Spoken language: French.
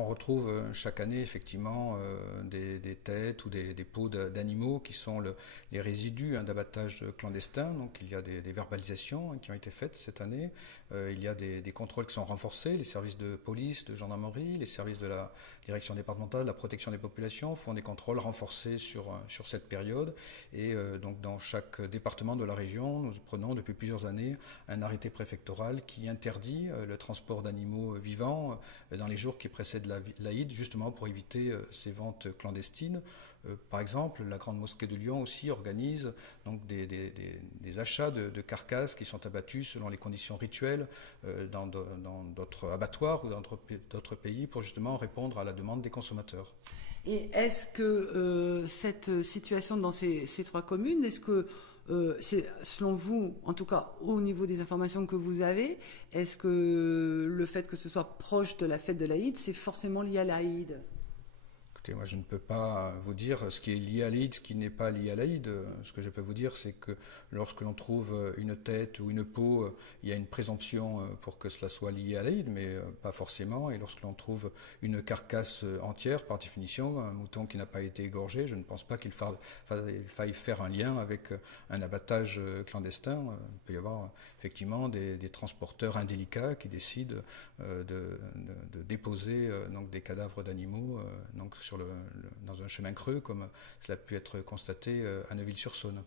On retrouve chaque année effectivement des têtes ou des peaux d'animaux qui sont les résidus d'abattage clandestin. Donc il y a des verbalisations qui ont été faites cette année. Il y a des contrôles qui sont renforcés. Les services de police, de gendarmerie, les services de la direction départementale de la protection des populations font des contrôles renforcés sur cette période. Et donc dans chaque département de la région, nous prenons depuis plusieurs années un arrêté préfectoral qui interdit le transport d'animaux vivants dans les jours qui précèdent l'Aïd, justement pour éviter ces ventes clandestines. Par exemple, la Grande Mosquée de Lyon aussi organise donc des achats de carcasses qui sont abattues selon les conditions rituelles dans d'autres abattoirs ou dans d'autres pays pour justement répondre à la demande des consommateurs. Et est-ce que cette situation dans ces trois communes, est-ce que c'est, selon vous, en tout cas au niveau des informations que vous avez, est-ce que le fait que ce soit proche de la fête de l'Aïd, c'est forcément lié à l'Aïd ? Écoutez, moi je ne peux pas vous dire ce qui est lié à l'Aïd, ce qui n'est pas lié à l'Aïd. Ce que je peux vous dire, c'est que lorsque l'on trouve une tête ou une peau, il y a une présomption pour que cela soit lié à l'Aïd, mais pas forcément. Et lorsque l'on trouve une carcasse entière, par définition, un mouton qui n'a pas été égorgé, je ne pense pas qu'il faille faire un lien avec un abattage clandestin. Il peut y avoir effectivement des transporteurs indélicats qui décident de déposer donc des cadavres d'animaux donc dans un chemin creux, comme cela a pu être constaté à Neuville-sur-Saône.